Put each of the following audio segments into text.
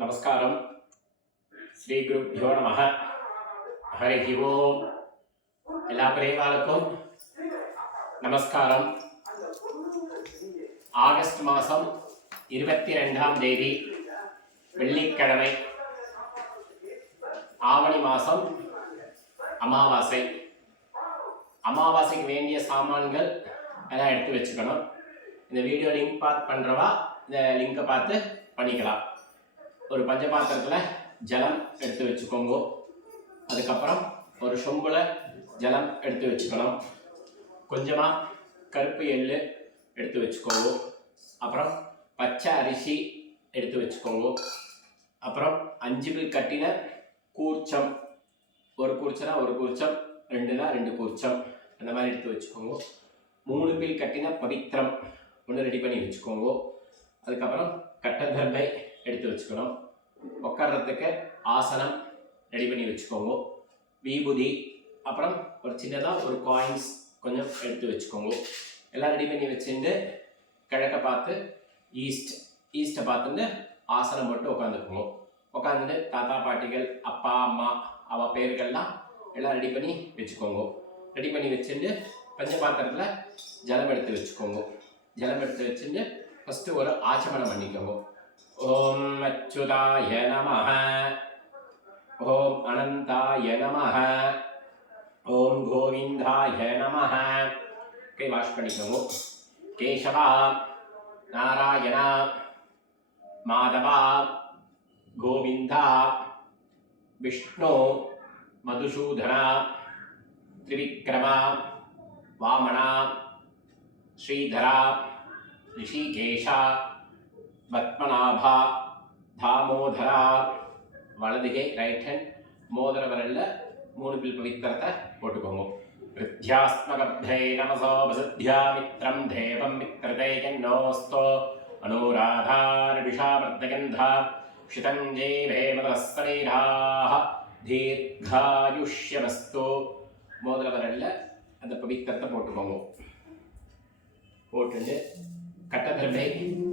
நமஸ்காரம். ஸ்ரீ குருப்யோ நமஹ. ஹரி ஓம். எல்லா பிரியவாளுக்கும் நமஸ்காரம். ஆகஸ்ட் மாதம் 22ஆம் தேதி வெள்ளிக்கிழமை, ஆவணி மாதம் அமாவாசை. அமாவாசைக்கு வேண்டிய சாமான்கள் எல்லாம் எடுத்து வச்சுக்கணும். இந்த வீடியோ லிங்க் பண்ணுறவா இந்த லிங்கை பார்த்து பண்ணிக்கலாம். ஒரு பஞ்சபாத்திரத்தில் ஜலம் எடுத்து வச்சுக்கோங்க. அதுக்கப்புறம் ஒரு சொம்பில் ஜலம் எடுத்து வச்சுக்கணும். கொஞ்சமாக கருப்பு எள்ளு எடுத்து வச்சுக்கோங்க. அப்புறம் பச்சை அரிசி எடுத்து வச்சுக்கோங்க. அப்புறம் 5 பில் கட்டின கூர்ச்சம், ஒரு கூர்ச்சனா ஒரு கூர்ச்சம், 2னா 2 கூர்ச்சம், அந்த மாதிரி எடுத்து வச்சுக்கோங்க. 3 பில் கட்டின பவித்திரம் ஒன்று ரெடி பண்ணி வச்சுக்கோங்க. அதுக்கப்புறம் கட்டதர்பை எடுத்து வச்சுக்கணும். உட்கார்றதுக்கு ஆசனம் ரெடி பண்ணி வச்சுக்கோங்க. விபூதி, அப்புறம் ஒரு சின்னதாக ஒரு காயின்ஸ் கொஞ்சம் எடுத்து வச்சுக்கோங்க. எல்லாம் ரெடி பண்ணி வச்சுட்டு கிழக்க பார்த்து ஈஸ்ட்டை பார்த்துட்டு ஆசனம் மட்டும் உட்காந்துக்கோங்க. உட்காந்துட்டு தாத்தா பாட்டிகள், அப்பா அம்மா அவள் பேர்கள்லாம் எல்லாம் ரெடி பண்ணி வச்சுக்கோங்க. ரெடி பண்ணி வச்சுட்டு பஞ்சபாத்திரத்தில் ஜலம் எடுத்து வச்சுக்கோங்க. ஜலம் எடுத்து வச்சுட்டு ஃபஸ்ட்டு ஒரு ஆச்சமனம் பண்ணிக்கோங்க. ஓம் அச்சுதாய நமஹ, ஓம் அனந்தாய நமஹ, ஓம் கோவிந்தாய நமஹ. கை வாஷ் பண்ணிக்கோங்க. கேசவா, நாராயணா, மாதவா, கோவிந்தா, விஷ்ணு, மதுசூதனா, திரிவிக்ரமா, வாமனா, ஸ்ரீதரா, ரிஷிகேஷா, பத்மநாபா, தாமோதரா. வலதுகை ரைட் ஹேண்ட் மோதிர விரல்ல 3 பில் பவித்திரத்தை போட்டுக்கோங்க. வித்யாஸ்மகப்தை நமசோ வசுத்யா மித்ரம் தேவம் மித்ரதே யன்னோஸ்தோ அனுராதார்விஷா பிரத்யகந்தா ஷிதஞ்சே வேமதஸ்தரீராஹ தீர்காயுஷ்யமஸ்து. மோதிர விரல்ல அந்த பவித்திரத்தை போட்டுக்கோங்க. போட்டுட்டு கட்டதிரபை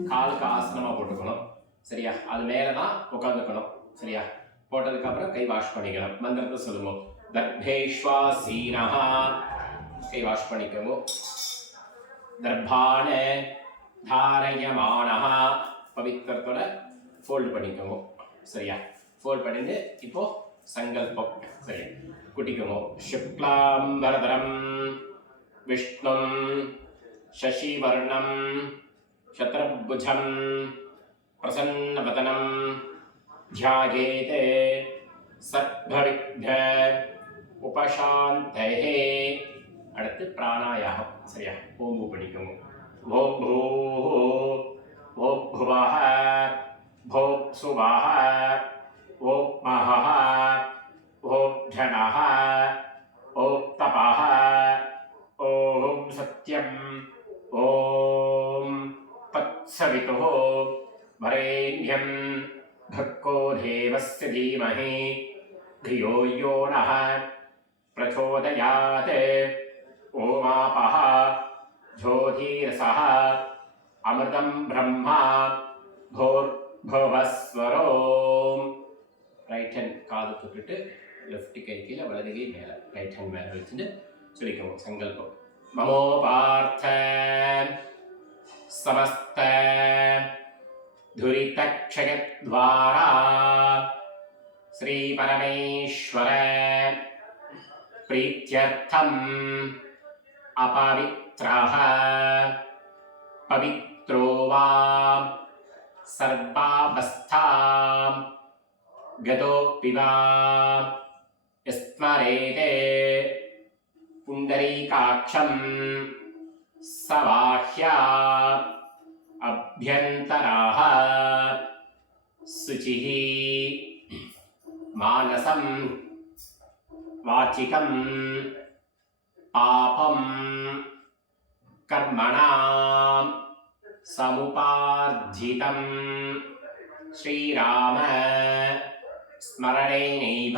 காலுக்கு ஆசனமாக போட்டுக்கணும். சரியா? அது மேலே தான் உட்காந்துக்கணும். சரியா? போட்டதுக்கப்புறம் கை வாஷ் பண்ணிக்கணும். மந்திரத்தை சொல்லுவோம். தர்பேஷ்வாசீனஹ, கை வாஷ் பண்ணிக்கோங்க. தர்பான தாரயமானஹ, பவித்திரத்தோட ஃபோல்டு பண்ணிக்கோங்க. சரியா? ஃபோல்ட் பண்ணிட்டு இப்போ சங்கல்பம். சரியா? குட்டிக்கோங்க. சுக்லாம் வரதரம் விஷ்ணும் சசிவர்ணம் சத்ரபுஜம் பிரசன்னவதனம் த்யாயேத் சத்பவிக்ன உபசாந்தயே. அடுத்து பிராணாயாமம். சரியா? ஓம் படிக்கோங்க. ஓம் பூ, ஓம் புவஹ, ஓம் சுவஹ, ஓம் மஹஹ, ஓம் ஜனஹ, ஓம் தபஹ, ஓம் சத்யம், ஓம் தத்சவிதுः வரேண்யம் भक्को देवस्य धीमहि धियो यो नः प्रचोदयात्. ओमापः ज्योतिरसः अमृतं ब्रह्मा भूर्भुवस्वरो. ரைட் ஹேண்ட் காது தொட்டுட்டு லெஃப்ட் கை கீழே, வலது கை மேலே, ரைட் ஹேண்ட் மேலே வச்சுட்டு சொல்லிக்கோங்க சங்கல்பம். நமோ பார்த்த समस्त धुरितक्षयद्वारा श्री परमेश्वर प्रीत्यर्थम् अपवित्रः पवित्रो वा सर्वावस्थां गतोऽपि वा स्मरेते पुण्डरीकाक्षं सबाह्या अभ्यन्तराः शुचिः मानसं वाचिकं पापं कर्मणां समुपार्जितं श्रीराम स्मरणेनैव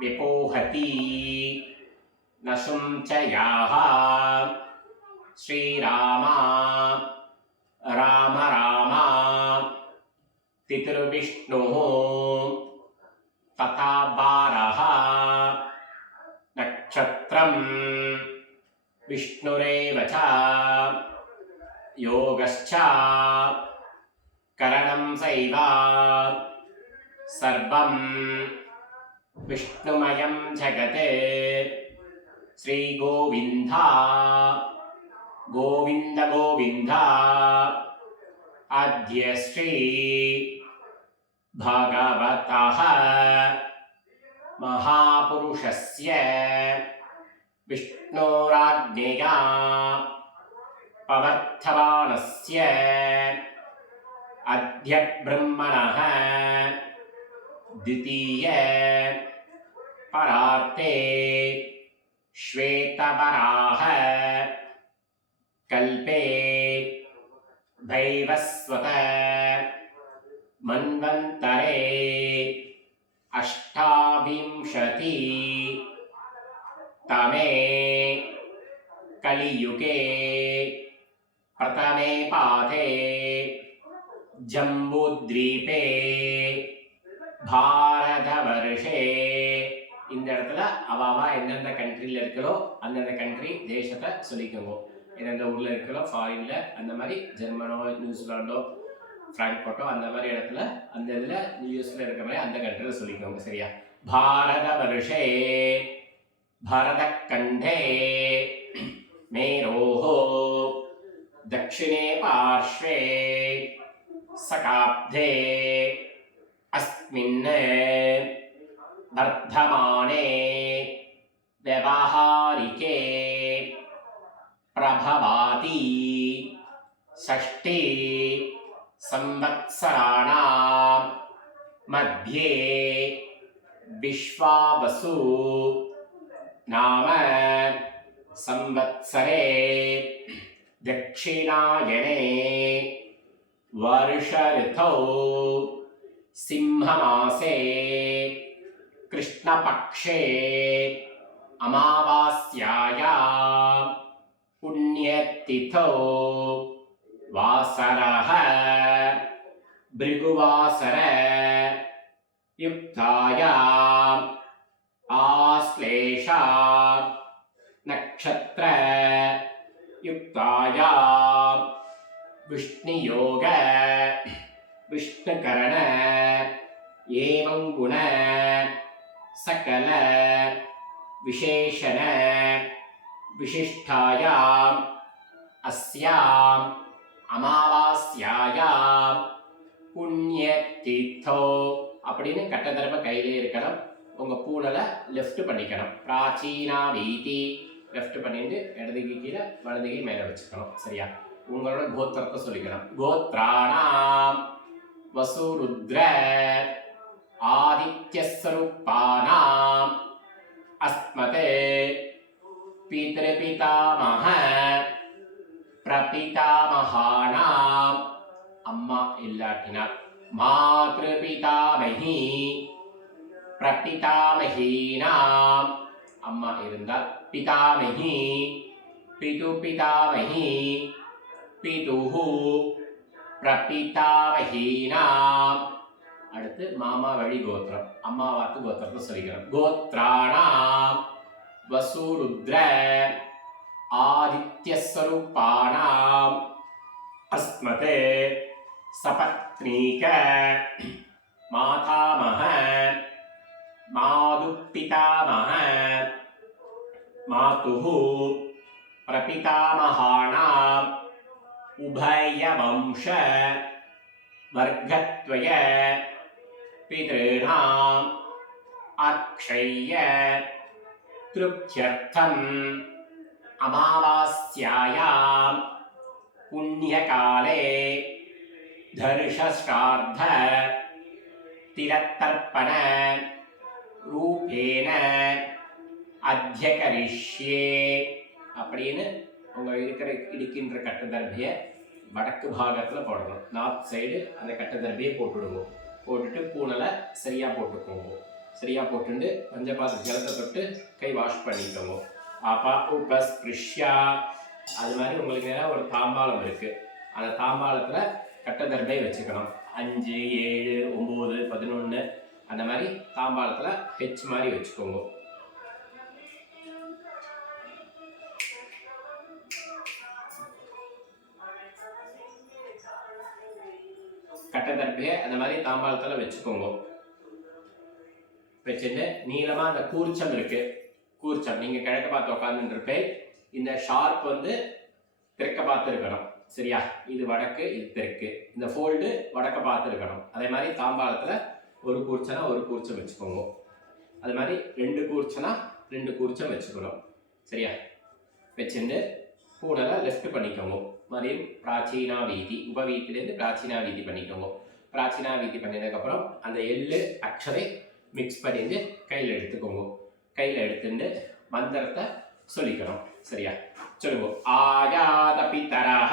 विपोहति न शुञ्चयाः. श्रीराम राम तिथिर्विष्णुः तथा बारः नक्षत्रं विष्णुरेव च योगश्च करणं सैव सर्वं विष्णुमयं जगत् श्रीगोविन्द गोविन्द गोविन्द अद्य श्री भगवतः महापुरुषस्य विष्णोराज्ञया पवर्तमानस्य अद्य ब्रह्मणः द्वितीय परार्ते श्वेतवराह कल्पे दैवस्वत मन्वन्तरे अष्टाविंशति तमे कलियुगे प्रथमे पादे जम्बूद्वीपे भारतवर्षे இந்த இடத்துல அவாவா எந்தெந்த கண்ட்ரியில் இருக்கிறோ அந்தந்த கண்ட்ரி தேசத்தை சொல்லிக்கோங்க. எந்தெந்த ஊரில் இருக்கிறோ ஃபாரின்ல அந்த மாதிரி ஜெர்மனோ நியூசிலாண்டோ ஃப்ராங்க்ஃபர்ட்டோ அந்த மாதிரி இடத்துல அந்த இதில் யூஎஸ்ல இருக்கிற மாதிரி அந்த கண்ட்ரியில் சொல்லிக்கோங்க. சரியா? பாரத வருஷே பாரத கண்டே மேரோஹோ दक्षिणे पार्श्वे सकाब्धे अस्मिन् वर्धमाने व्यवहारिके प्रभवाति षष्ठी संवत्सराणां मध्ये विश्वावसु नाम संवत्सरे दक्षिणायने वर्ष ऋतौ सिंहमासे कृष्णपक्षे अमावास्यायां पुण्यतिथौ वासरः भृगुवासर युक्तायाम् आश्लेषा नक्षत्र युक्तायां विष्णुयोग विष्णुकरण एवं गुण सकल विशेषण विशिष्टायाम् अस्याम् अमावास्यायां पुण्यतिथौ அப்படின்னு கட்டதர்ம கையிலே இருக்கணும். உங்க பூனல லெஃப்ட் பண்ணிக்கணும். பிராச்சீனா வீதி லெஃப்ட் பண்ணிட்டு இடதுகை கீழே வலதுகை மேலே வச்சுக்கணும். சரியா? உங்களோட கோத்திரத்தை சொல்லிக்கணும். கோத்ராணாம் வசுருத்ர ஆதித்யஸ்வரூபானாம் அஸ்மதே பிதೃபிதாமஹ பிரபிதாமஹானாம் அம்மா இல்லாட்டினார் மாத்ருபிதாமஹி பிரபிதாமஹீனாம் அம்மா இருந்தால் பிதாமஹி பிதுபிதாமஹி பிதுஹு பிரபிதாமஹீனாம். அடுத்து மாமா வழி கோத்திரம் அம்மா வாத்து கோத்திரத்தை சொல்லிக்கிறோம். கோத்ராணாம் வசுருத்ர ஆதித்யஸ்வரூபானாம் அஸ்மதே சபத்னீக மாதாமஹ மாதுப்பிதாமஹ मातुः प्रपितामहानाम् उभयवंश वर्गत्वय पितॄणाम् अक्षय्य तृप्त्यर्थम् अमावास्यायां पुण्यकाले धर्षश्राद्ध तिरतर्पण रूपेण அத்தியகரிஷ்யே அப்படின்னு உங்கள் இருக்கின்ற கட்டுதர்பியை வடக்கு பாகத்தில் போடணும். நார்த் சைடு அந்த கட்டுதர்பியை போட்டுவிடுவோம். போட்டுட்டு பூனலை சரியாக போட்டுக்கோங்க. சரியாக போட்டுட்டு பஞ்சபாத ஜலத்தை தொட்டு கை வாஷ் பண்ணிக்கோங்க. ஆப்பா உபஸ்பிருஷ்யா அது மாதிரி உங்களுக்கு நேரம் ஒரு தாம்பாளம் இருக்குது. அந்த தாம்பாளத்தில் கட்டுதர்பை வச்சுக்கணும். 5 7 9 11 அந்த மாதிரி தாம்பாளத்தில் ஹெச் மாதிரி வச்சுக்கோங்க. கட்டத்தட்டையை அந்த மாதிரி தாம்பாளத்தில் வச்சுக்கோங்க. வச்சுட்டு நீளமாக அந்த கூர்ச்சம் இருக்கு, கூர்ச்சம் நீங்கள் கிழக்க பார்த்து உட்காந்துருப்பேன். இந்த ஷார்ப் வந்து தெற்க பார்த்து இருக்கணும். சரியா? இது வடக்கு, இது தெற்கு. இந்த ஃபோல்டு வடக்க பார்த்து இருக்கணும். அதே மாதிரி தாம்பாளத்தில் ஒரு கூர்ச்சனா ஒரு கூர்ச்சம் வச்சுக்கோங்க. அது மாதிரி 2 கூர்ச்சனா 2 கூர்ச்சம் வச்சுக்கணும். சரியா? வச்சுட்டு பூனலை லெஃப்ட் பண்ணிக்கோங்க. மறுபடியும் பிராச்சீனா வீதி, உபவீத்திலேருந்து பிராச்சீனா வீதி பண்ணிக்கோங்க. பிராச்சீனா வீதி பண்ணினதுக்கப்புறம் அந்த எள்ளு அக்ஷரை மிக்ஸ் பண்ணிட்டு கையில் எடுத்துக்கோங்க. கையில் எடுத்துட்டு மந்திரத்தை சொல்லிக்கணும். சரியா? சொல்லுங்க. ஆயாத பிதரஹ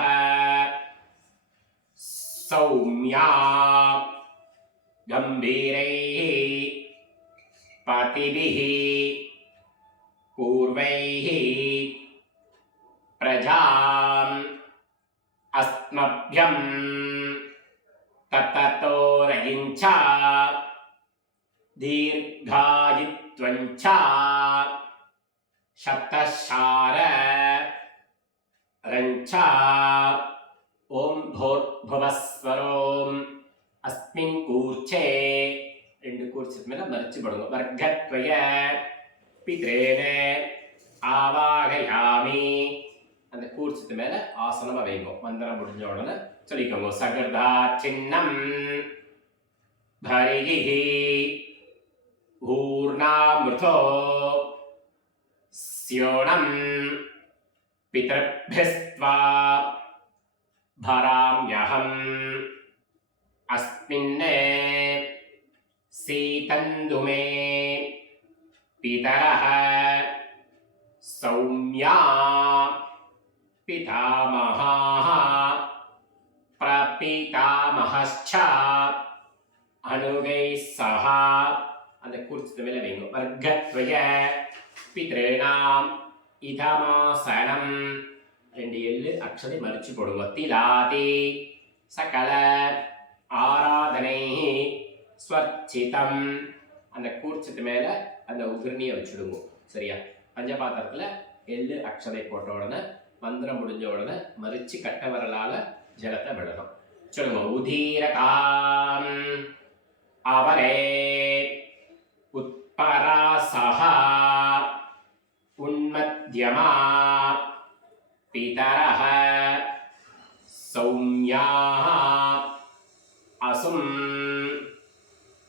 சௌம்யா கம்பீரைஹ பதிபிஹ பூர்வைஹ பிரஜாம் அஸ்மப்யம் தத்ததோ ரயிஞ்சா தீர்காயித்வஞ்சா சப்தசார ரஞ்சா ஓம் பூர்புவஸ்வரோம் அஸ்மின் கூர்ச்சே 2 கூர்ச்சத்து மேல மரிச்சு படுங்க. வர்க்கத்வய பித்ரேனே ஆவாகயாமி அந்த கூர்ச்சத்து மேல ஆசனமா வைங்க. மந்திரம் முடிஞ்ச உடனே சொல்லிக்கோங்க. சகர்தா சின்னம் பரிஹி ஊர்ணாமிருதோ ஸ்யோணம் பிதர்பியஸ்த்வா பராம்யஹம் அஸ்மின்னே சீதந்துமே பிதரஹ சௌம்யா பிதாமஹாः பிரபிதாமஹश्च அனுகைः சஹ அந்த கூர்ச்சத்து மேல வைங்க. வர்க்கத்வய பித்ருணாம் இதமாசனம் 2 எள்ளு அக்ஷதை மரிச்சு போடுங்க. திலாதி சகல ஆராதனை ஸ்வர்ச்சிதம் அந்த கூர்ச்சத்து மேல அந்த உகிரணியை வச்சுடுங்க. சரியா? பஞ்சபாத்திரத்தில் எள்ளு அக்ஷதை போட்ட உடனே மந்திரம் முடிஞ்ச உடனே மரிச்சு கட்ட வரலால ஜலத்தை விடணும். சொல்லுங்க. உதீரகாம் அவரே உத்பராசஹா உன்மத்யமா பிதரஹ சௌம்யாः அசும்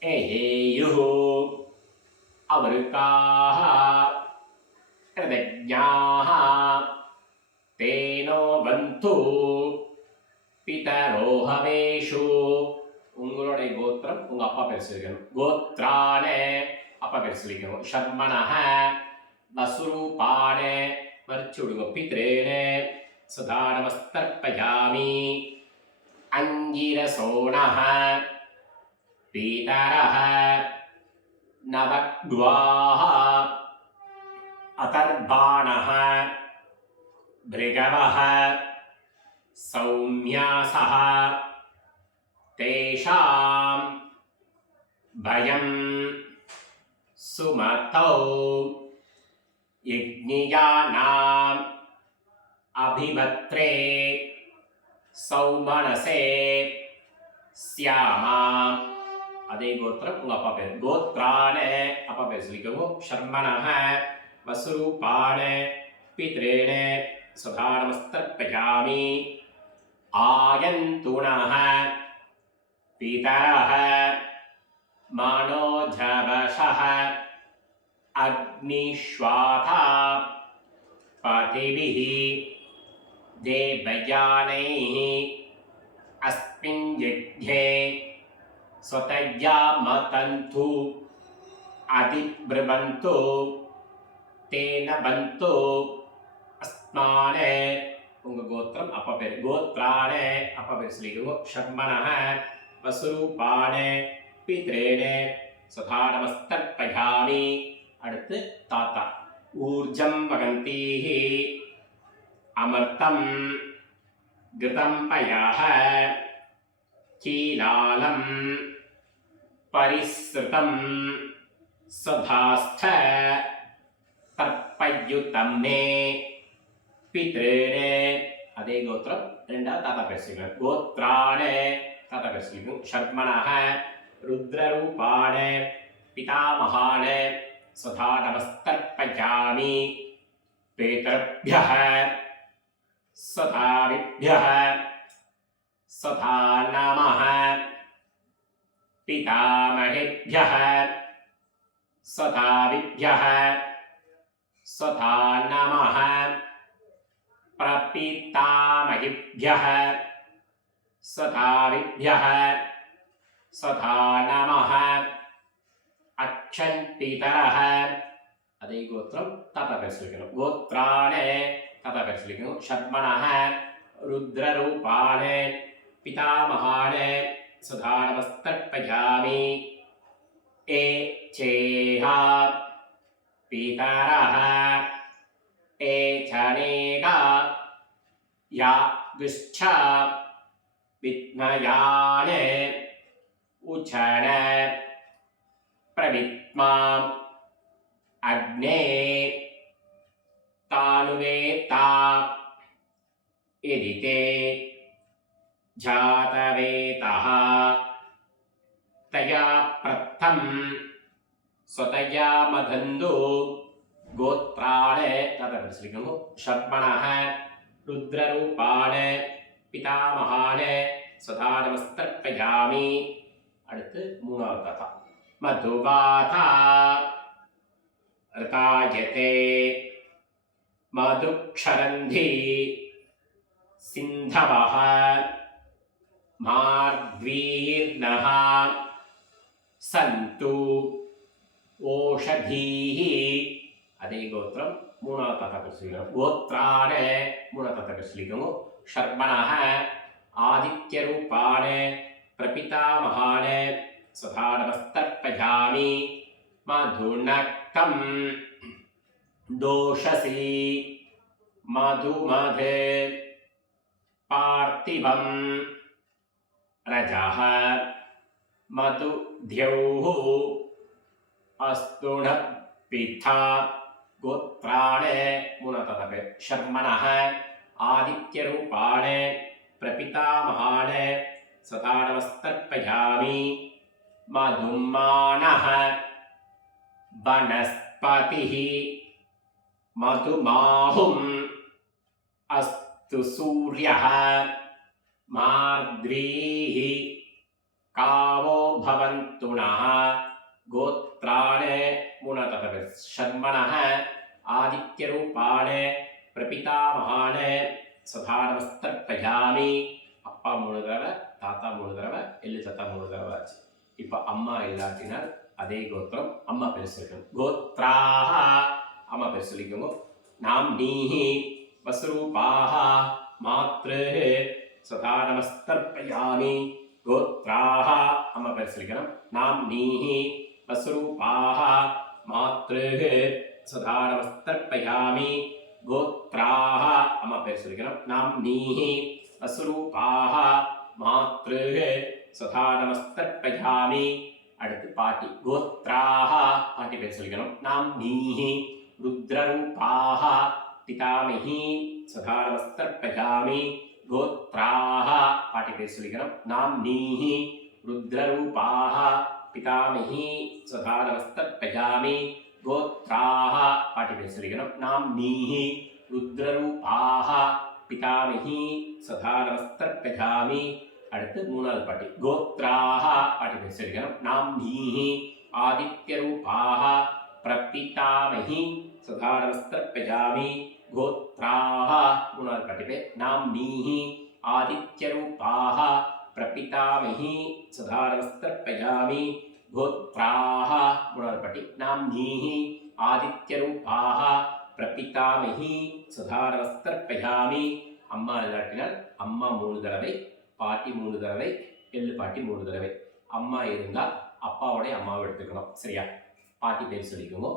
ஏயுः அவருக்காः கிருதஜ்ஞாः தேனோ பந்து பிதரோஹவேஷு உங்களுடைய கோத்திரம் உங்க அப்பா பேர் சொல்லிக்கணும். கோத்ரானே அப்பா பேர் சொல்லிக்கணும். ஷர்மணஹ வசுரூபானே மரிச்சு விடுங்க. பித்ரேனே சதா நமஸ்தர்ப்பயாமி அங்கிரசோணஹ பீதரஹ நவக்வாஹ அதர்பாணஹ பிருகவஹ சௌம்யாசஹ தேஷாம் பயம் சுமதௌ யஜ்ஞியானாம் அபிபத்ரே சௌமனசே ஸ்யாமா அதே கோத்திரம் உங்க அப்பா பேர். கோத்ரானே அப்பா பேர் சொல்லிக்கோங்க. ஷர்மணஹ வசுரூபானே பித்ரேனே சதா நமஸ்தர்ப்பயாமி ஆயந்துணஹ பிதரஹ மனோஜவஷஹ அக்னிஷ்வாதா பதிபிஹ தேவயானைः அஸ்மின் யஜ்ஞே ஸ்வதயா மதந்து அதிப்ருவந்து தேன பந்து அஸ்மானே உங்க கோத்திரம் அப்பா பேர். கோத்ரானே அப்பா பேர் சொல்லிக்கோங்க. ஷர்மணஹ வசுரூபானே பித்ரேனே சதா நமஸ்தர்ப்பயாமி அடுத்து தாத்தா. ஊர்ஜம் வகந்தீஹ அமர்த்தம் கிருதம் பயஹ कीलालं परिसृतं स्वधास्थ तर्पयुतं मे पितॄणे அதே கோத்திரம் ரெண்டாவது தாத்தா பேர் சொல்லிக்கணும் கோத்ராணே தாத்தா பேர் சொல்லிக்கணும் ஷர்மணः ருத்ரரூபாணே பிதாமகாணே स्वधा नमस्तर्पयामि पितृभ्यः स्वधाविभ्यः स्वधा नमः पितामहेभ्यः स्वधाविभ्यः स्वधा नमः प्रपितामहेभ्यः स्वधाविभ्यः स्वधा नमः अक्षन्पितरः அதே கோத்திரம் தாத்தா பேர் சொல்லிக்கணும் கோத்ராணே தாத்தா பேர் சொல்லிக்கணும் ஷர்மணः ருத்ரரூபாணே பிதாமகாணே சுதா நமஸ்தர்ப்பயாமி ஏ சேஹா பிதரः ஏ சனேகா யா குஷ்சா வித்மயானே உச்சன प्रवित्माम् अग्ने तानुवेता यदि ते जातवेतः तया प्रथम स्वतया मधन्दो गोत्राणे तदनुसृतमु शर्मणः रुद्ररूपाणे पितामहाणे स्वधा नमस्तर्पयामि அடுத்து மூணாவது கதா मधुवाता ऋतायते मधुक्षरन्धी सिन्धवः मार्द्वीर्नः सन्तु ओषधीः அதே கோத்திரம் மூணாவது தாத்தா பேர் சொல்லிக்கணும் கோத்ராணே மூணாவது தாத்தா பேர் சொல்லிக்கணும் ஷர்மணः ஆதித்யரூபாணே பிரபிதாமகாணே स्वधा नमस्तर्पयामि मधुनक्तं दोषसी मधुमधे पार्थिवं रजः मधुद्यौः अस्तुणपिथा गोत्राणे मुनततपे शर्मणः आदित्यरूपाणे प्रपितामहाणे स्वधा नमस्तर्पयामि मधुमानः वनस्पतिः मधुमाहुम् अस्तु सूर्यः मार्द्रीः कावो भवन्तु नः गोत्राणे मुनततपे शर्मणः आदित्यरूपाणे प्रपितामहाणे स्वधा नमस्तर्पयामि அப்பா 3 தடவை தாத்தா 3 தடவை எள்ளு சத்தா 3 தடவை ஆச்சு இப்போ அம்மா இல்லாட்டினால் அதே கோத்திரம் அம்மா பேர் சொல்லிக்கணும் கோத்ராஹ அம்மா பேர் சொல்லிக்கோங்க நாம்னீஹி வஸ்ரூபாஹ மாத்ருஹ சதா நமஸ்தர்ப்பயாமி கோத்ராஹ அம்மா பேர் சொல்லிக்கணும் நாம்னீஹி வஸ்ரூபாஹ மாத்ருஹ சதா நமஸ்தர்ப்பயாமி கோத்ராஹ அம்மா பேர் சொல்லிக்கணும் நாம்னீஹி வஸ்ரூபாஹ மாத்ருஹ स्वधा नमस्तर्पयामि அடுத்து பாட்டி கோத்ராஹ பாட்டி பேர் சொல்லிக்கணும் நாம்னீஹ ருத்ரரூபாஹ பிதாமஹி स्वधा नमस्तर्पयामि கோத்ராஹ பாட்டி பேர் சொல்லிக்கணும் நாம்னீஹ ருத்ரரூபாஹ பிதாமஹி स्वधा नमस्तर्पयामि கோத்ராஹ பாட்டி பேர் சொல்லிக்கணும் நாம்னீஹ ருத்ரரூபாஹ பிதாமஹி स्वधा नमस्तर्पयामि அடுத்து மூணாவது பாட்டி கோத்ராஹ பாட்டி பேர் சொல்லிக்கணும் நாம்னீஹி ஆதித்யரூபாஹ பிரபிதாமஹி स्वधा नमस्तर्पयामि கோத்ராஹ மூணாவது பாட்டி பேர் நாம்னீஹி ஆதித்யரூபாஹ பிரபிதாமஹி स्वधा नमस्तर्पयामि கோத்ராஹ மூணாவது பாட்டி நாம்னீஹி ஆதித்யரூபாஹ பிரபிதாமஹி स्वधा नमस्तर्पयामि அம்மா இல்லாட்டினால் அம்மா 3 தடவை பாட்டி 3 தடவை எள்ளு பாட்டி 3 தடவை அம்மா இருந்தால் அப்பாவோட அம்மாவை எடுத்துக்கணும் சரியா பாட்டி பேர் சொல்லிக்கோங்க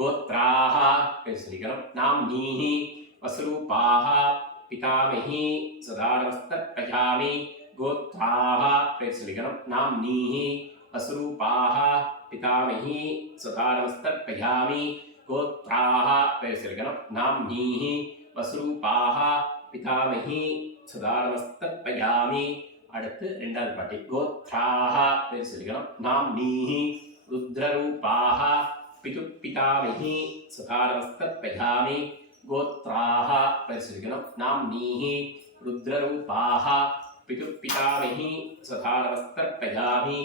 கோத்ராஹ பேர் சொல்லிக்கணும் நாம்னீஹி வஸ்ரூபாஹ பிதாமஹி स्वधा नमस्तर्पयामि கோத்ராஹ பேர் சொல்லிக்கணும். நாம்னீஹி வஸ்ரூபாஹ பிதாமஹி சதா நமஸ்தர்ப்பயாமி. கோத்ராஹ பேர் சொல்லிக்கணும். நாம்னீஹி வஸ்ரூபாஹ பிதாமஹி சதா நமஸ்தர்ப்பயாமி. அடுத்து ரெண்டாவது பாட்டி. கோத்ராஹ பேர் சொல்லிக்கணும். நாம்னீஹி ருத்ரரூபாஹ பிதாமஹி சதா நமஸ்தர்ப்பயாமி. கோத்ராஹ பேர் சொல்லிக்கணும். நாம்னீஹி ருத்ரரூபாஹ பிதாமஹி சதா நமஸ்தர்ப்பயாமி.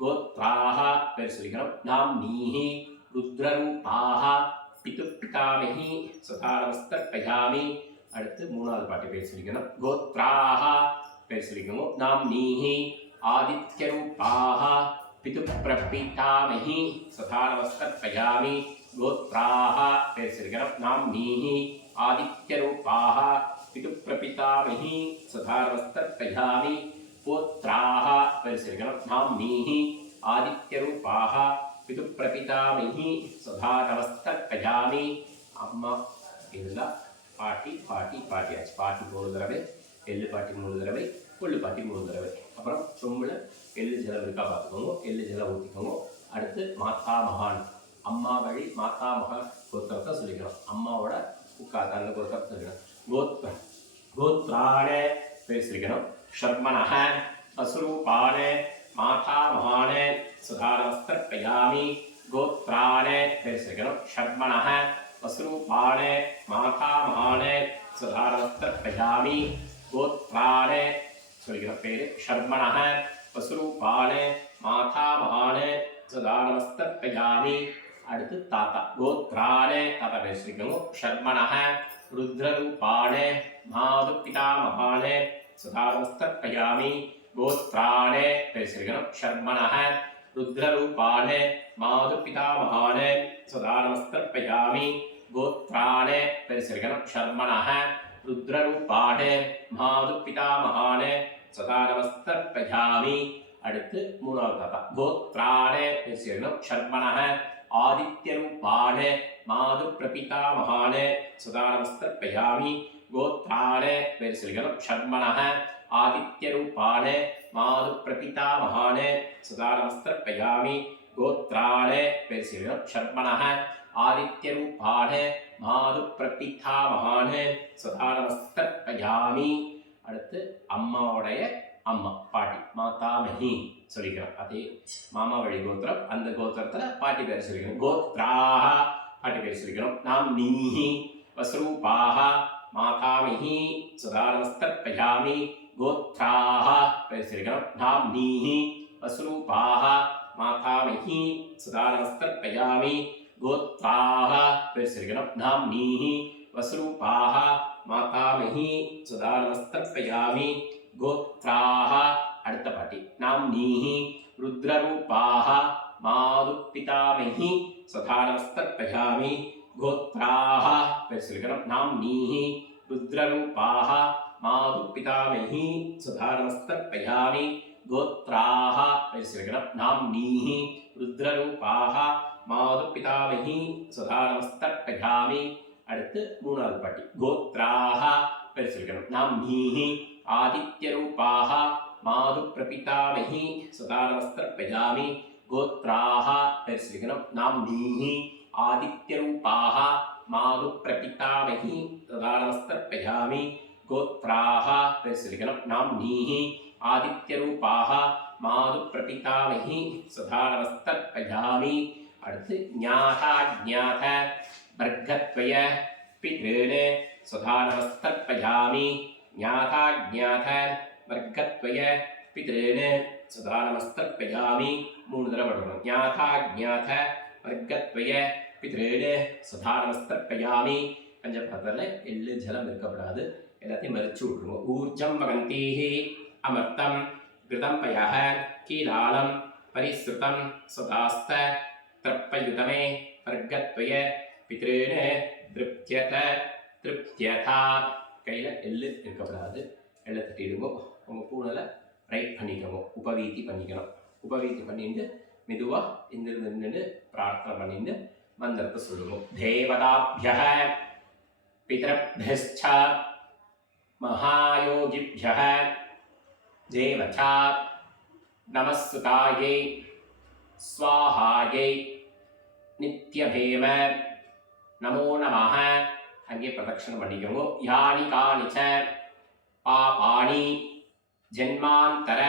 கோத்ராஹ பேர் சொல்லிக்கணும். நாம்னீஹி ருத்ரரூபாஹ பிதாமஹி சதா நமஸ்தர்ப்பயாமி. அடுத்து மூணாவது பாட்டி பேர் சொல்லிக்கணும். கோத்ராஹ பேர் சொல்லிக்கணும். நாம்னீஹி ஆதித்யரூபாஹ பிதாமஹி சதா நமஸ்தர்ப்பயாமி. கோத்ராஹ பேர் சொல்லிக்கணும். நாம்னீஹி ஆதித்யரூபாஹ பிதாமஹி சதா நமஸ்தர்ப்பயாமி. கோத்ராஹ பேர் சொல்லிக்கணும். நாம்னீஹி ஆதித்யரூபாஹ பிதாமஹி சதா நமஸ்தர்ப்பயாமி. அம்மா இதுதான் பாட்டி பாட்டி பாட்டியாச்சு. பாட்டி 3 தடவை, எள்ளு பாட்டி 3 தடவை, கொள்ளு பாட்டி 3 தடவை. அப்புறம் சொம்பில் எள்ளு ஜலம் இருக்கா பார்த்துக்கோங்க. எள்ளு ஜலம் ஊற்றிக்கோங்க. அடுத்து மாதா மகான், அம்மா வழி மாதா மகான் கோத்திரத்தை சொல்லிக்கணும். அம்மாவோட உட்காந்து அந்த கோத்திரத்தை சொல்லிக்கணும். கோத்ராண பேர் சொல்லிக்கணும். ஷர்மணஹ அஸ்ரூபாண மாதா மகான சதா நமஸ்தர்ப்பயாமி. கோத்ராண பேர் சொல்லிக்கணும். ஷர்மணஹ வஸ்ரூபாண மாதா மகான சதா நமஸ்தர்ப்பயாமி. கோத்ராண சொல்லிக்கிற பேரு. ஷர்மணஹ வஸ்ரூபாண மாதா மகான சதா நமஸ்தர்ப்பயாமி. அடுத்து தாத்தா. கோத்ராண தாத்தா பேர் சொல்லிக்கணும். ஷர்மணஹ ருத்ரரூபாண மாது பிதாமகான சதா நமஸ்தர்ப்பயாமி. கோத்ராண பேர் சொல்லிக்கணும். ஷர்மணஹ ருத்ரரூபாண மாது பிதாமகான சதா நமஸ்தர்ப்பயாமி. கோத்ராண பேர் சொல்லிக்கணும். ஷர்மணஹ ருத்ரரூபாண மாது பிதாமகான சதா நமஸ்தர்ப்பயாமி. அடுத்து மூணாவது தாத்தா. கோத்ராண பேர் சொல்லிக்கணும். ஷர்மணஹ ஆதித்யரூபாண மாது பிரபிதாமகான சதா நமஸ்தர்ப்பயாமி. கோத்ராண பேர் சொல்லிக்கணும். ஷர்மணஹ ஆதித்யரூபாண மாது பிரபிதாமகான சதா நமஸ்தர்ப்பயாமி. கோத்ராண பேர் சொல்லிக்கணும். ஷர்மணஹ ஆதித்யரூபாண மாது பிரபிதாமகான சதா நமஸ்தர்ப்பயாமி. அடுத்து அம்மாவுடைய அம்மா பாட்டி மாதாமஹி சொல்லிக்கிறோம். அதே மாமா வழி கோத்திரம், அந்த கோத்திரத்தில் பாட்டி பேர் சொல்லிக்கணும். கோத்ராஹ பாட்டி பேர் சொல்லிக்கணும். நாம்னீஹி வஸ்ரூபாஹ மாதாமஹி சதா நமஸ்தர்ப்பயாமி. கோத்ராஹ பேர் சொல்லிக்கணும். நாம்னீஹி வஸ்ரூபாஹ மாதாமஹி சதா நமஸ்தர்ப்பயாமி. கோத்ராஹ பேர் சொல்லிக்கணும். நாம்னீஹி வஸ்ரூபாஹ மாதாமஹி சதா நமஸ்தர்ப்பயாமி. கோத்ராஹ அடுத்த பாட்டி. நாம்னீஹி ருத்ரரூபாஹ மாது பிதாமஹி சதா நமஸ்தர்ப்பயாமி. கோத்ராஹ பேர் சொல்லிக்கணும். நாம்னீஹி ருத்ரரூபாஹ மாது பிதாமஹி சதா நமஸ்தர்ப்பயாமி. கோத்ராஹ பேர் சொல்லிக்கணும். நாம்னீஹி ருத்ரரூபாஹ மாது பிதாமஹி சதா நமஸ்தர்ப்பயாமி. அடுத்து மூணாவது பாட்டி. கோத்ராஹ பேர் சொல்லிக்கணும். நாம்னீஹி ஆதித்யரூபாஹ மாது பிரபிதாமஹி சதா நமஸ்தர்ப்பயாமி. கோத்ராஹ பேர் சொல்லிக்கணும். நாம்னீஹி ஆதித்யரூபாஹ மாது பிரபிதாமஹி சதா நமஸ்தர்ப்பயாமி. கோத்ராஹ பேர் சொல்லிக்கணும். நாம்னீஹி ஆதித்யரூபாஹ மாது பிரபிதாமஹி சதா நமஸ்தர்ப்பயாமி. அடுத்து ஞாதா ஞாத வர்க்கத்வய பித்ருனே சதா நமஸ்தர்ப்பயாமி. ஞாதா ஞாத வர்க்கத்வய பித்ருனே சதா நமஸ்தர்ப்பயாமி. 3 தடவை படுறோம். ஞாதா ஞாத வர்க்கத்வய பித்ருனே சதா நமஸ்தர்ப்பயாமி. பஞ்சபாத்திரத்தில் எள்ளு ஜலம் இருக்கப்படாது, எல்லாத்தையும் மறிச்சு விட்டுருவோம். ஊர்ஜம் வகந்தீஹி அமர்த்தம் கிருதம் பயஹ கீலாலம் பரிஸ்ருதம் சதாஸ்த தர்ப்பயுதமே வர்க்கத்வய பித்ருனே திருப்தியத திருப்தியதா. கையில் எள்ளு இருக்கப்படாது, எள்ளை தட்டிடுவோம். உங்கள் பூனலை ரைட் பண்ணிக்கணும், உபவீதி பண்ணிக்கணும். உபவீதி பண்ணிட்டு மெதுவாக நின்று பிரார்த்தனை பண்ணிட்டு மந்திரத்தை சொல்லுவோம். தேவதாபியः பிதரபியஸ்ச மகாயோகிபியः திருப்தியத திருப்தியதா. கையில் எள்ளு இருக்கக்கூடாது, எள்ளை தட்டிடுவோம். உபவீதி பண்ணிக்கணும், உபவீதி பண்ணிட்டு மெதுவாக நின்று பிரார்த்தனை பண்ணிட்டு மந்திரத்தை சொல்லுவோம். தேவதாபியः பிதரபியஸ்ச மகாயோகிபியः திருப்தியத திருப்தியதா. தேவதா நமஸ்சுதாயை ஸ்வாஹாயை நித்யபேம நமோ நமஹ அங்கே பிரதட்சணம் பண்ணிக்கோங்க. யானி காணிச்ச பாபாணி ஜென்மாந்தர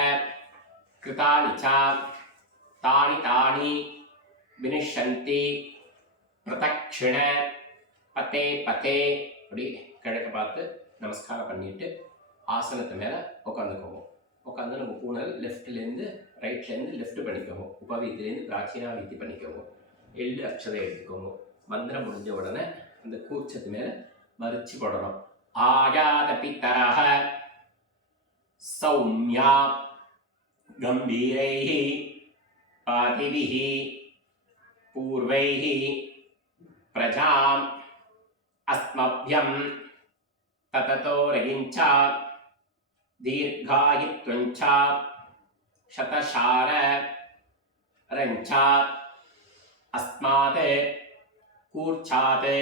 கிருதானி ச தானி தானி வினிஷந்தி பிரதட்சிண பதே பதே. அப்படி கிழக்க பார்த்து நமஸ்காரம் பண்ணிட்டு ஆசனத்து மேலே உட்காந்துக்கோங்க. உட்காந்து நம்ம பூனல் லெஃப்ட்லேருந்து ரைட்லேருந்து லெஃப்ட் பண்ணிக்கோங்க. உபவீத்திலேருந்து பிராச்சீனா வீத்தி பண்ணிக்கோங்க. எள்ளு அக்ஷதை எடுத்துக்கோங்க. மந்திரம் முடிஞ்ச உடனே அந்த கூர்ச்சத்து மேலே மறிச்சு போடணும். ஆயாத பித்தரஹ சௌம்யா கம்பீரைஹி பாதிபிஹி பூர்வைஹி பிரஜாம் அஸ்மப்யம் தததோ ரயிஞ்சா தீர்காயித்வஞ்சா சதசார ரஞ்சா அஸ்மாத் கூர்ச்சாத்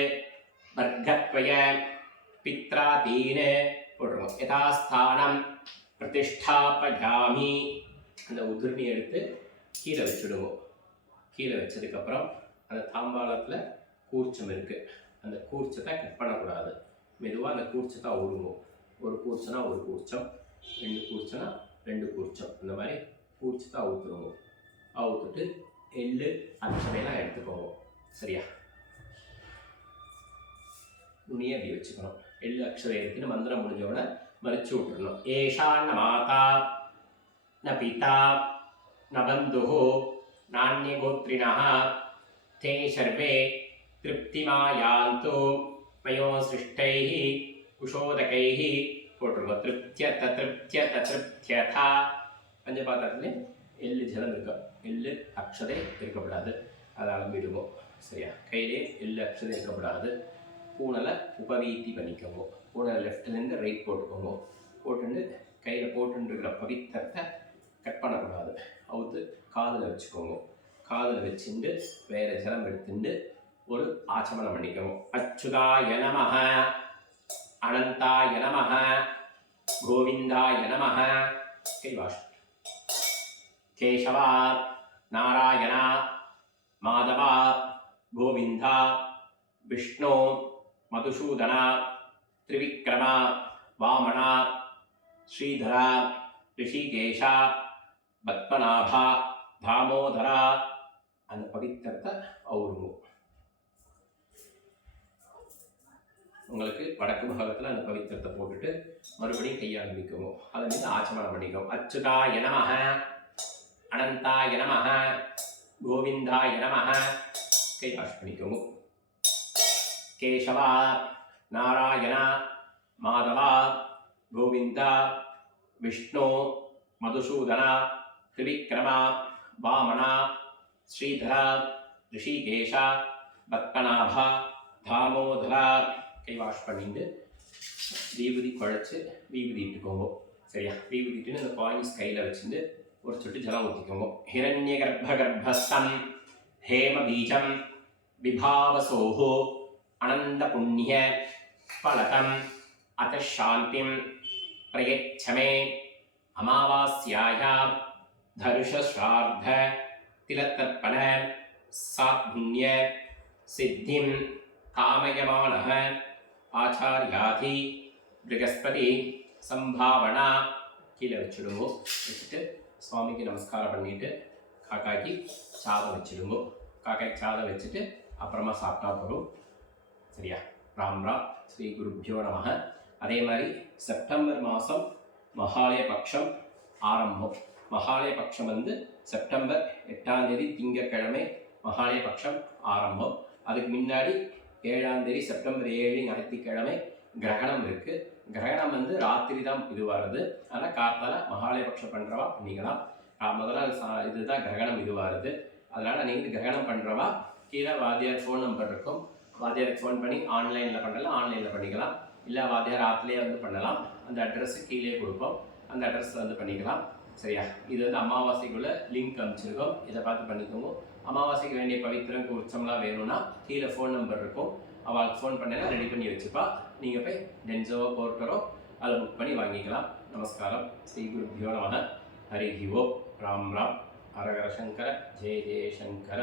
வர்க்கத்வய பித்ராதீன் போடுறோம். யதாஸ்தானம் பிரதிஷ்டாபயாமி. அந்த உதிர்ணி எடுத்து கீழே வச்சுடுவோம். கீழே வச்சதுக்கப்புறம் அந்த தாம்பாளத்தில் கூர்ச்சம் இருக்குது. அந்த கூர்ச்சத்தை கட் பண்ணக்கூடாது. மெதுவாக அந்த கூர்ச்சத்தை ஊடுவோம். ஒரு கூர்ச்சனா ஒரு கூர்ச்சம், ரெண்டு கூர்ச்சனா ரெண்டு கூர்ச்சம், இந்த மாதிரி கூர்ச்சத்தை அவுத்துருவோம். அவுத்துட்டு எள்ளு அச்சதையெல்லாம் எடுத்துக்கோங்க. சரியா? நுனியை அப்படி வச்சுக்கணும். எள்ளு அக்ஷதை எடுத்துன்னு மந்திரம் முடிஞ்சோட மறிச்சு விட்டுறணும். ஏஷான்ன மாதா ந பிதா ந பந்துஹு நான்யகோத்ரிணः தே சர்வே திருப்திமாயாந்து மயோ சிருஷ்டைः குஷோதகைः போட்டுருக்கோம். திருப்தியத திருப்தியத திருப்தியதா. பஞ்சபாத்திரத்துல எள்ளு ஜலம் இருக்கும். எள்ளு அக்ஷதை இருக்கக்கூடாது. அதை அளம்பிடுவோம். சரியா? கையிலே எள்ளு அக்ஷதை இருக்கக்கூடாது. பூனலை உபவீத்தி பண்ணிக்கோங்க. பூனலை லெஃப்ட்லேருந்து ரைட் போட்டுக்கோங்க. போட்டுட்டு கையில் போட்டுருக்கிற பவித்திரத்தை கட் பண்ணக்கூடாது. அவுத்து காதில் வச்சுக்கோங்க. காதில் வச்சுட்டு வேறு ஜலம் எடுத்துட்டு ஒரு ஆச்சமனம் பண்ணிக்கோங்க. அச்சுதாய நமஹ அனந்தாய நமஹ கோவிந்தாய நமஹ. கைவாஷ். கேசவா நாராயணா மாதவா கோவிந்தா விஷ்ணு மதுசூதனா திரிவிக்ரமா வாமனா ஸ்ரீதரா ரிஷிகேஷா பத்மநாபா தாமோதரா. அந்த பவித்திரத்தை அவுருங்க. உங்களுக்கு வடக்கு பாகத்தில் அந்த பவித்திரத்தை போட்டுட்டு மறுபடியும் கையை ஆரம்பிக்கணும். அதை வந்து ஆச்சமனம் பண்ணிக்கோம். அச்சுதாய நமஹ அனந்தாய நமஹ கோவிந்தாய நமஹ. கை வாஷ் பண்ணிக்கோங்க. கேசவா நாராயணா மாதவா கோவிந்தா விஷ்ணு மதுசூதனா திரிவிக்ரமா வாமனா ஸ்ரீதரா ரிஷிகேஷா பத்மநாபா தாமோதரா. கை வாஷ் பண்ணிட்டு வீபூதி குழைச்சி வீபூதி இட்டுக்கோங்க. சரியா? வீபூதி இட்டுன்னு அந்த காயின்ஸ் கையில் வச்சுட்டு ஒரு சொட்டு ஜலம் ஊற்றிக்கோங்க. ஹிரண்ய கர்ப்பஸ்தம் ஹேம பீஜம் விபாவசோஹோ அனந்த புண்ணிய பலதம் அத சாந்திம் பிரயச்சமே அமாவாஸ்யாயாம் தருஷஸ்ரார்த்த திலத்தர்ப்பண சாத்புண்ணிய சித்திம் காமயமானஹ ஆச்சாரியாதி ப்ரகஸ்பதி சம்பாவனா. கீழே வச்சுடுங்க. வச்சுட்டு சுவாமிக்கு நமஸ்காரம் பண்ணிட்டு காக்காய்க்கு சாதம் வச்சுடுங்க. காக்காய்க்கு சாதம் வச்சுட்டு அப்புறமா சாப்பிட்டா போதும். சரியா? ராம் ராம். ஸ்ரீ குருப்யோ நமஹ. அதே மாதிரி செப்டம்பர் மாதம் மகாலய பட்சம் ஆரம்பம். மகாலய பட்சம் வந்து செப்டம்பர் 8ஆம் தேதி திங்கட்கிழமை மகாலய பட்சம் ஆரம்பம். அதுக்கு முன்னாடி 7ஆம் தேதி செப்டம்பர் 7 ஞாயிற்றுக்கிழமை கிரகணம் இருக்குது. கிரகணம் வந்து ராத்திரி தான் இது வருது. ஆனால் காத்தால மகாலய பட்சம் பண்ணுறவா பண்ணிக்கலாம். முதல்ல இதுதான் கிரகணம் இது வருது. அதனால் நீங்கள் கிரகணம் பண்ணுறவா கீழே வாத்தியார் ஃபோன் நம்பர் இருக்கும். வாத்தியாருக்கு ஃபோன் பண்ணி ஆன்லைனில் பண்ணலாம். ஆன்லைனில் பண்ணிக்கலாம். இல்லை வாத்தியார் ஆற்றுலேயே வந்து பண்ணலாம். அந்த அட்ரஸு கீழே கொடுப்போம். அந்த அட்ரஸில் வந்து பண்ணிக்கலாம். சரியா? இது வந்து அமாவாசைக்குள்ளே லிங்க் அனுப்பிச்சிருக்கோம். இதை பார்த்து பண்ணிக்கோங்க. அமாவாசைக்கு வேண்டிய பவித்திரம் உற்சவம்லாம் வேணும்னா கீழே ஃபோன் நம்பர் இருக்கும். அவளுக்கு ஃபோன் பண்ணேன்னா ரெடி பண்ணி வச்சுப்பா. நீங்கள் போய் டென்சோவோ போர்ட்டரோ அதை புக் பண்ணி வாங்கிக்கலாம். நமஸ்காரம். ஸ்ரீ குருப்யோ நம. ஹரி ஓம். ராம் ராம். ஹரஹர சங்கர. ஜெய ஜெயசங்கர.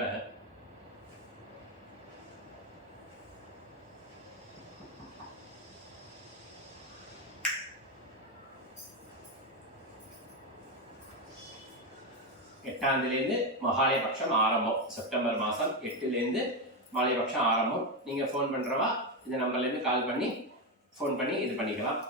எட்டாந்தேதியிலேருந்து மகாலயபக்ஷம் ஆரம்பம். செப்டம்பர் மாதம் 8லேருந்து மகாலயபக்ஷம் ஆரம்பம். நீங்கள் ஃபோன் பண்ணுறவா இந்த நம்பர்லேருந்து கால் பண்ணி ஃபோன் பண்ணி இது பண்ணிக்கலாம்.